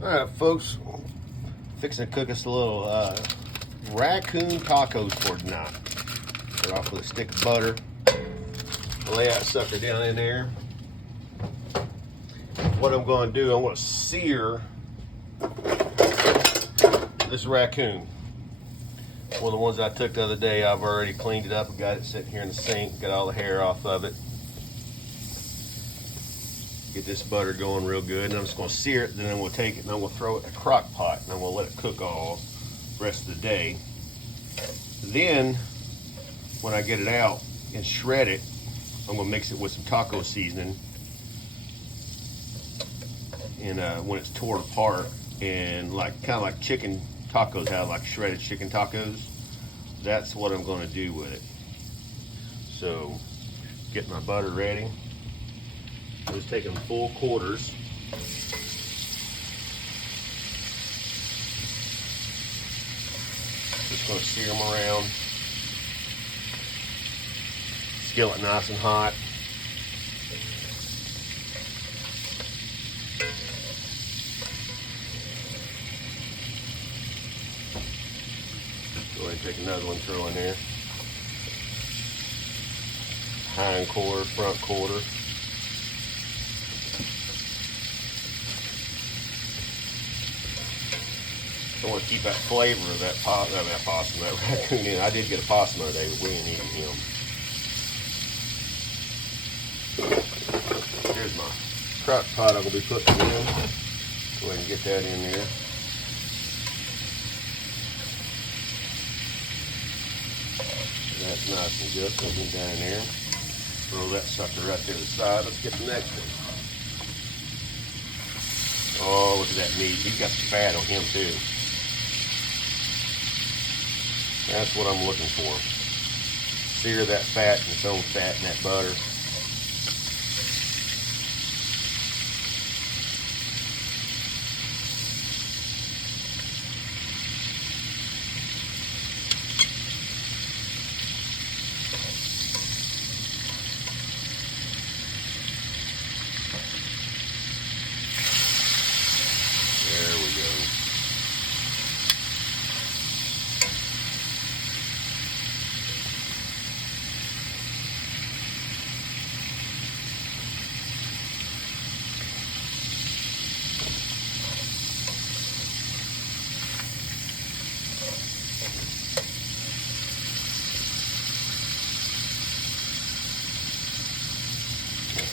Alright folks, fixing to cook us a little raccoon tacos for tonight. Start off with a stick of butter. Lay that sucker down in there. What I'm going to do, I'm going to sear this raccoon. One of the ones I took the other day, I've already cleaned it up and got it sitting here in the sink, got all the hair off of it. Get this butter going real good, and I'm just going to sear it, then I'm going to take it and I'm going to throw it in a crock pot, and I'm going to let it cook all the rest of the day. Then, when I get it out and shred it, I'm going to mix it with some taco seasoning, and when it's torn apart, and kind of like chicken tacos, how like shredded chicken tacos, that's what I'm going to do with it. So, get my butter ready. I'm just taking full quarters. Just going to sear them around. Skillet nice and hot. Go ahead and take another one, throw in there. Hind quarter, front quarter. I want to keep that flavor of that possum, that raccoon in. I did get a possum the other day, but we ain't eating him. Here's my crock pot I'm going to be putting in. Go ahead and get that in there. That's nice and good. Put it down there. Throw that sucker right there to the side. Let's get the next one. Oh, look at that meat. He's got some fat on him too. That's what I'm looking for. Sear that fat and its own fat in that butter. There we go.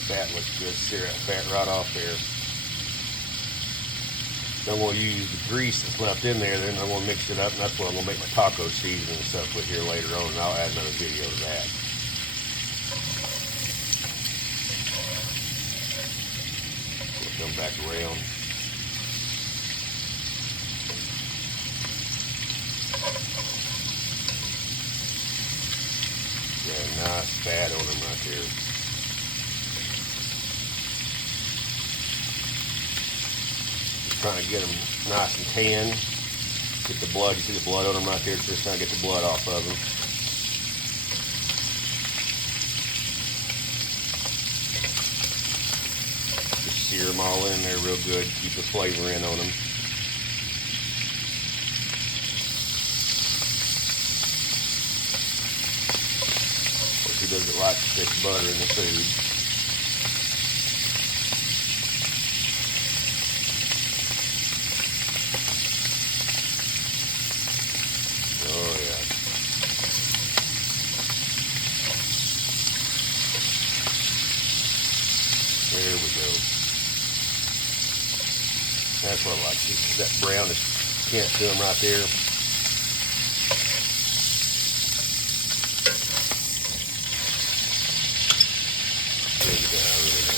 That looks good. Sear that fat right off there. Then we'll use the grease that's left in there. Then I'm going to mix it up, and that's what I'm going to make my taco seasoning and stuff with here later on, and I'll add another video to that. We'll come back around. Yeah, nice fat on them right there. Trying to get them nice and tan. Get the blood. You see the blood on them right there? Just trying to get the blood off of them. Just sear them all in there real good. Keep the flavor in on them. Of course, who doesn't like to stick butter in the food? Oh yeah. There we go. That's what I like. Just that brownish tint to them right there.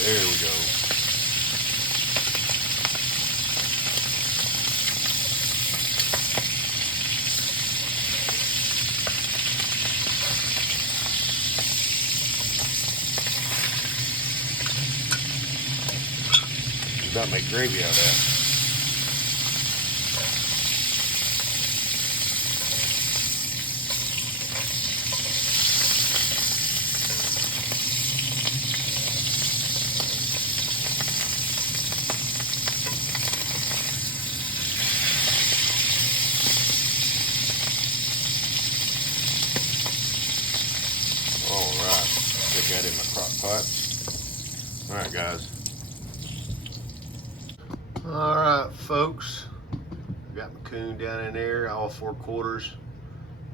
There we go. About to make gravy out of that. that in my crock pot. All right, guys. All right, folks. Got my coon down in there, all 4 quarters.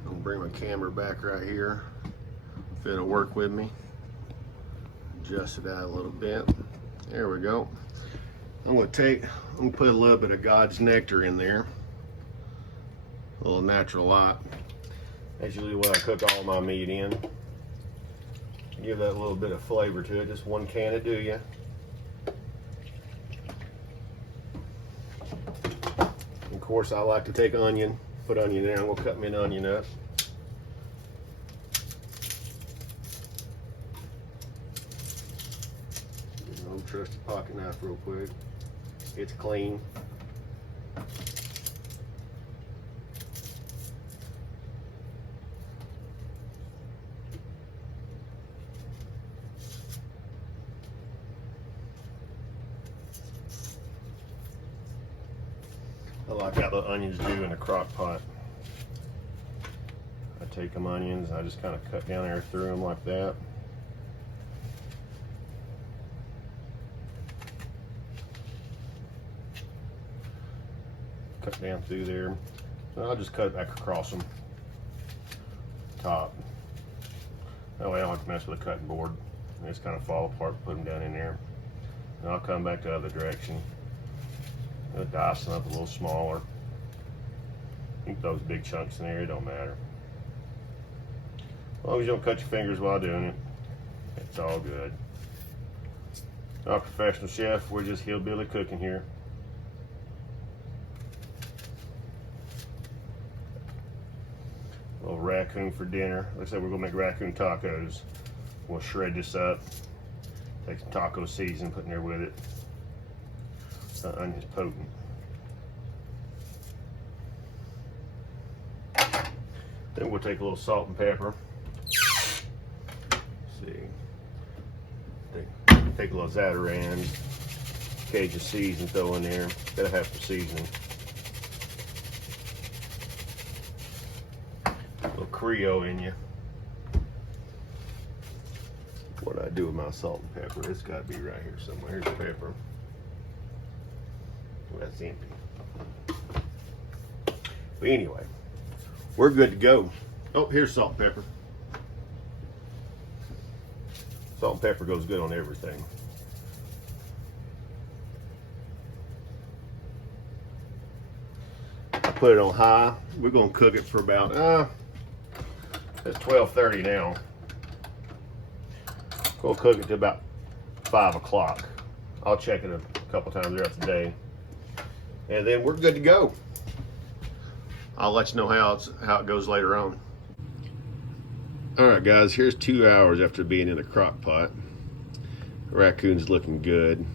I'm gonna bring my camera back right here. If it'll work with me. Adjust it out a little bit. There we go. I'm gonna put a little bit of God's nectar in there. A little natural light. That's usually what I cook all my meat in. Give that a little bit of flavor to it. Just 1 can of do ya. Of course, I like to take onion, put onion there. I'm gonna cut me an onion up. Get an old trusty pocket knife real quick. It's clean. I like how the onions do in a crock pot. I take them onions and I just kind of cut down there through them like that. Cut down through there. And I'll just cut it back across them. Top. That way I don't have to mess with a cutting board. They just kind of fall apart, put them down in there. And I'll come back the other direction. I'll dice them up a little smaller. Keep those big chunks in there, it don't matter. As long as you don't cut your fingers while doing it, it's all good. Not a professional chef, we're just hillbilly cooking here. A little raccoon for dinner. Like I said, we're gonna make raccoon tacos. We'll shred this up, take some taco seasoning, put in there with it. The onion's potent. Then we'll take a little salt and pepper. Let's see. Take a little Zatarain, Cajun seasoning, throw in there. Gotta have some seasoning. A little Creole in you. What I do with my salt and pepper? It's gotta be right here somewhere. Here's the pepper. That's empty. But anyway, we're good to go. Oh, here's salt and pepper. Salt and pepper goes good on everything. I put it on high. We're gonna cook it for about it's 12:30 now. We'll cook it to about 5 o'clock. I'll check it a couple times throughout the day. And then we're good to go. I'll let you know how it goes later on. All right, guys, here's 2 hours after being in a crock pot. The raccoon's looking good.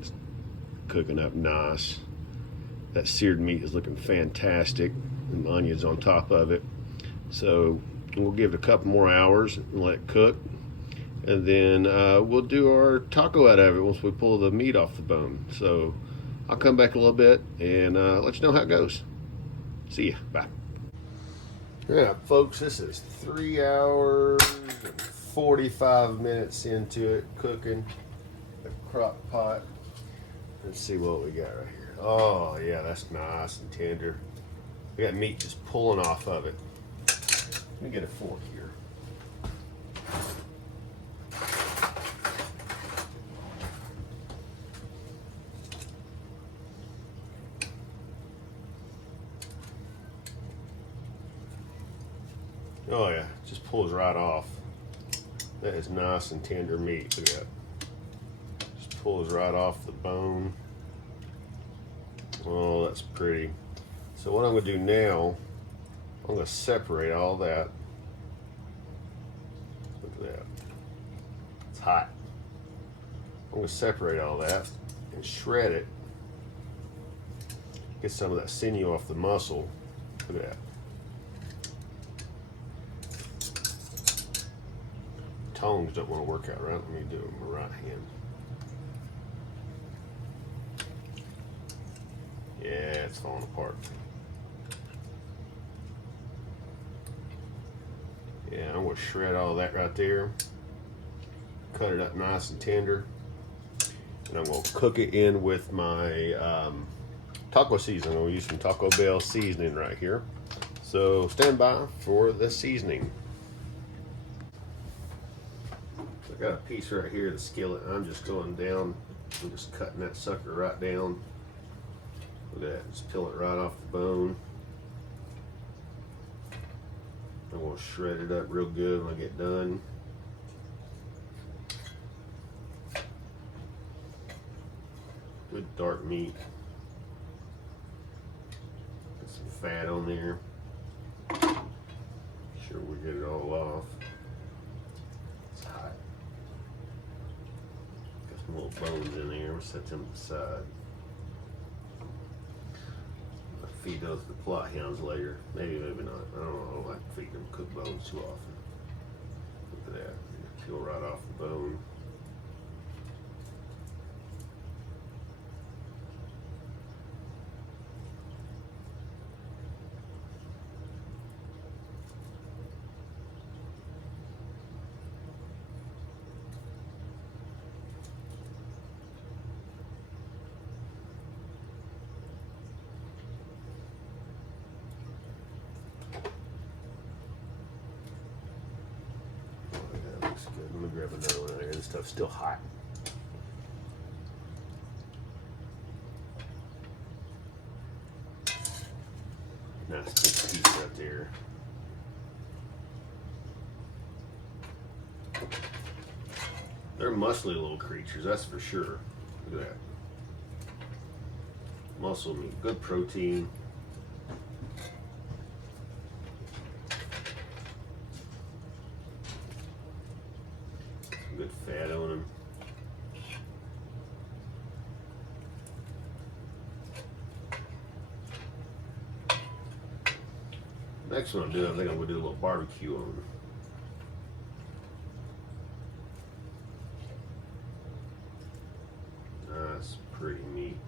It's cooking up nice. That seared meat is looking fantastic. And the onions on top of it. So we'll give it a couple more hours and let it cook. And then we'll do our taco out of it once we pull the meat off the bone. So I'll come back a little bit and let you know how it goes. See ya. Bye. Yeah, folks, this is 3 hours and 45 minutes into it, cooking the crock pot. Let's see what we got right here. Oh, yeah, that's nice and tender. We got meat just pulling off of it. Let me get a fork here. Oh yeah, just pulls right off. That is nice and tender meat. Look at that. Just pulls right off the bone. Oh, that's pretty. So what I'm gonna do now, I'm gonna separate all that. Look at that. It's hot. I'm gonna separate all that and shred it. Get some of that sinew off the muscle. Look at that. Tongs don't want to work out right. Let me do it with my right hand. Yeah, it's falling apart. Yeah, I'm going to shred all that right there. cut it up nice and tender. And I'm going to cook it in with my taco seasoning. I'm going to use some Taco Bell seasoning right here. So stand by for the seasoning. I got a piece right here of the skillet. I'm just going down. I'm just cutting that sucker right down. Look at that. Just peel it right off the bone. I'm going to shred it up real good when I get done. Good dark meat. Put some fat on there. Sure we get it all off. It's hot. Got some little bones in there. We'll set them aside. I'll feed those to the plot hounds later. Maybe, maybe not. I don't know. I don't like feeding them cooked bones too often. Look at that. Peel right off the bone. Good. Let me grab another one out here. This stuff's still hot. Nice big piece right there. They're muscly little creatures, that's for sure. Look at that. Muscle meat, good protein. Good fat on them. Next one I'm doing, I think I'm gonna do a little barbecue on them. Nice, pretty meat.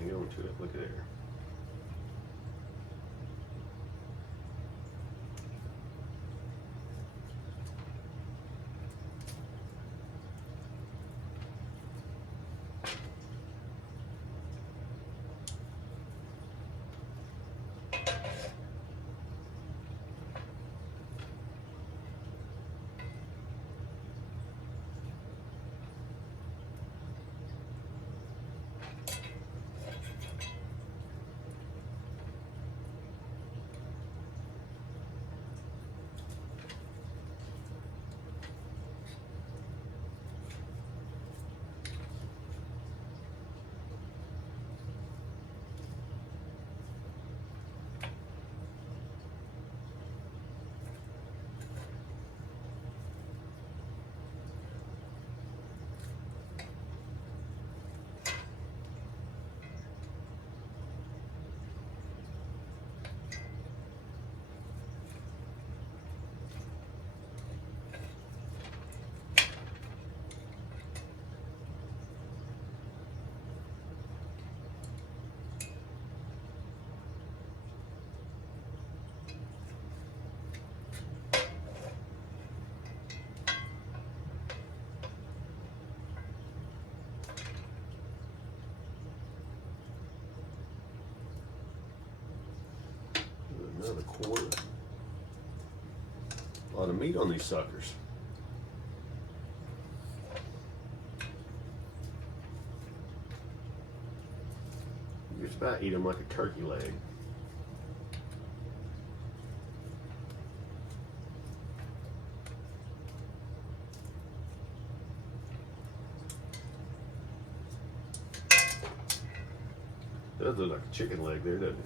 Hang on to it, look at there. Another quarter. A lot of meat on these suckers. You just about eat them like a turkey leg. Does look like a chicken leg there, doesn't it?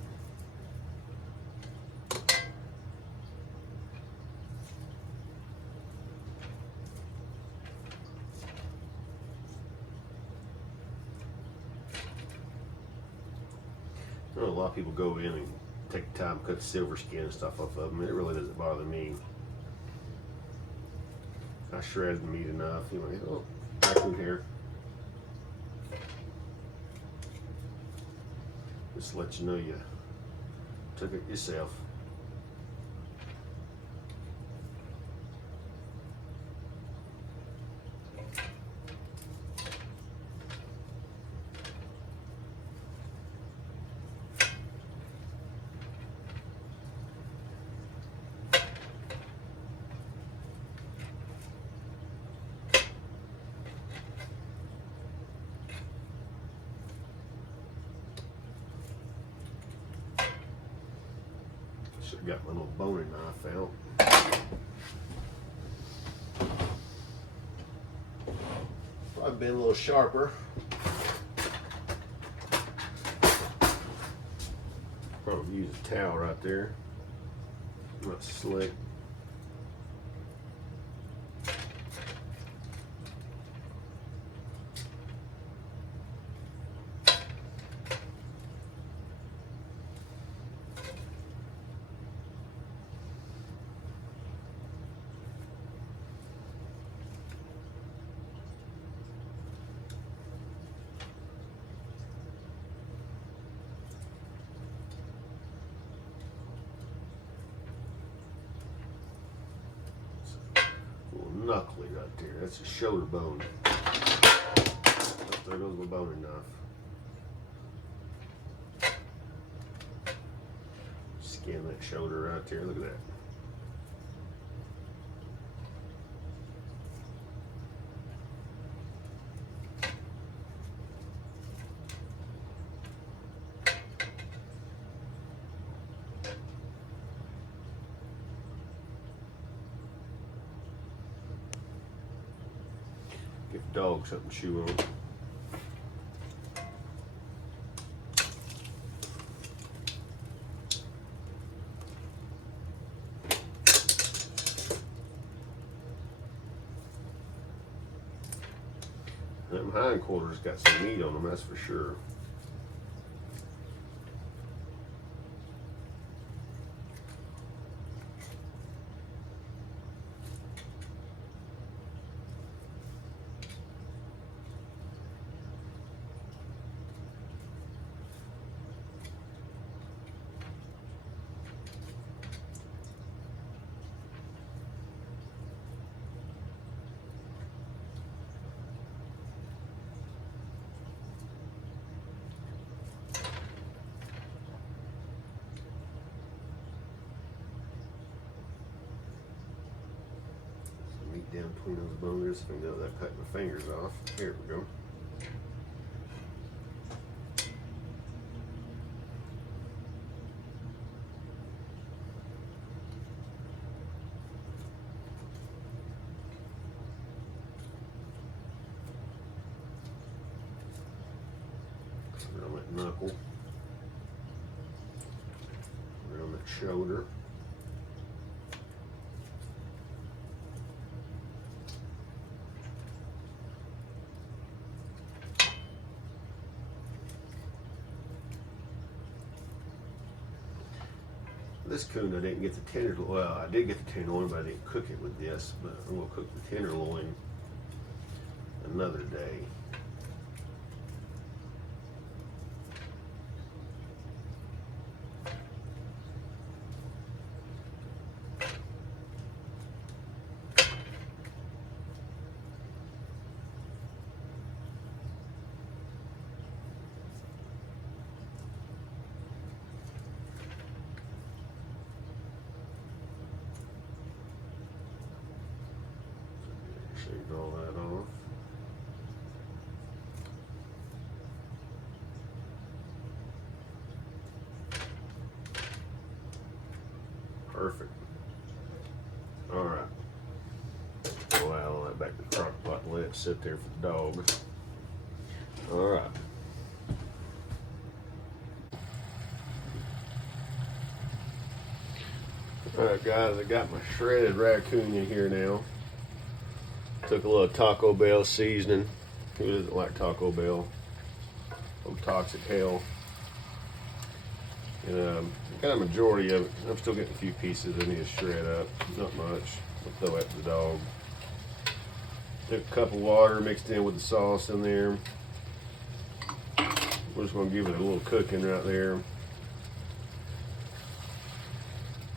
I know a lot of people go in and take the time to cut the silver skin and stuff off of them. It really doesn't bother me. I shredded the meat enough. You know, oh, raccoon hair. Just to let you know you took it yourself. Should have got my little boning knife out. Probably been a little sharper. Probably use a towel right there. Not slick. Knuckly right there. That's a shoulder bone. There goes my boning knife. Skin that shoulder right there. Look at that. Give the dog something to chew on. Them hindquarters got some meat on them, that's for sure. Down between those boners. I know that cut my fingers off. Here we go. Around that knuckle. Around that shoulder. This coon I didn't get the tenderloin. Well, I did get the tenderloin, but I didn't cook it with this. But I'm gonna cook the tenderloin another day. Shave all that off. Perfect. All right. We'll add all that back to the crock pot and let it sit there for the dog. All right. All right, guys, I got my shredded raccoon in here now. Took a little Taco Bell seasoning. Who doesn't like Taco Bell? Oh, toxic hell. And got a majority of it. I'm still getting a few pieces I need to shred up. Not much. I'll throw that to the dog. Took a cup of water mixed in with the sauce in there. We're just going to give it a little cooking right there.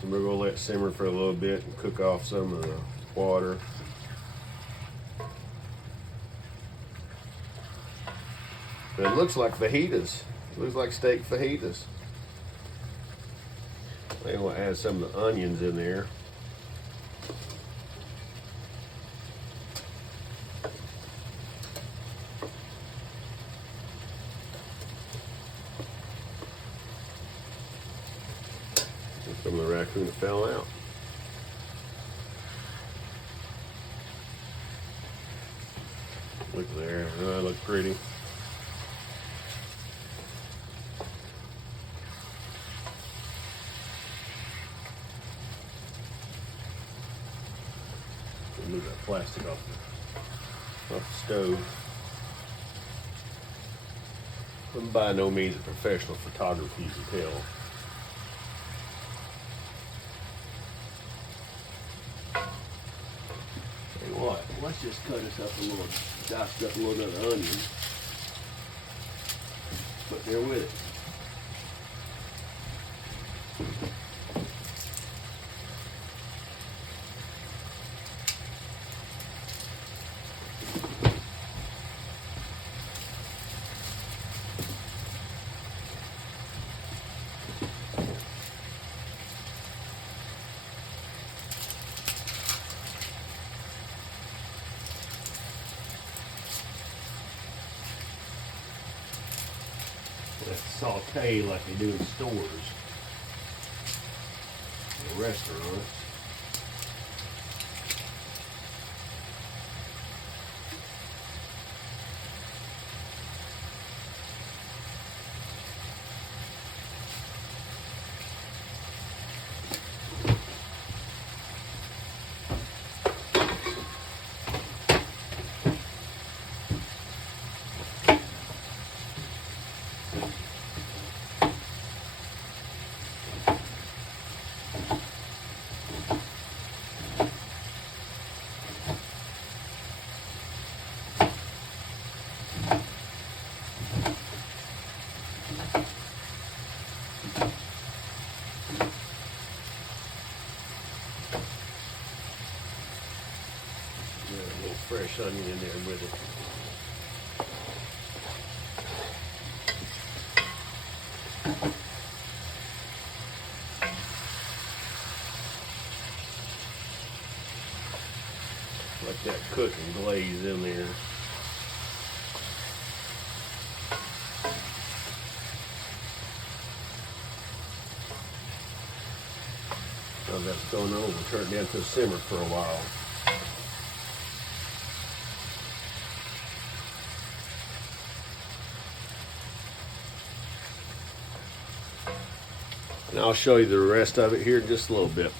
And we're going to let it simmer for a little bit and cook off some of the water. And it looks like fajitas. It looks like steak fajitas. I'm going to add some of the onions in there. Some of the raccoon that fell out. Look there, that looks pretty. Move that plastic off the stove. I'm by no means a professional photographer, you can tell. Tell you what, let's just cut this up a little, diced up a little bit of onion. Put there with it. Let saute like they do in stores, in restaurants. A little fresh onion in there with it. Let that cook and glaze in there. Now that's going on, we'll turn it down to a simmer for a while. And I'll show you the rest of it here in just a little bit.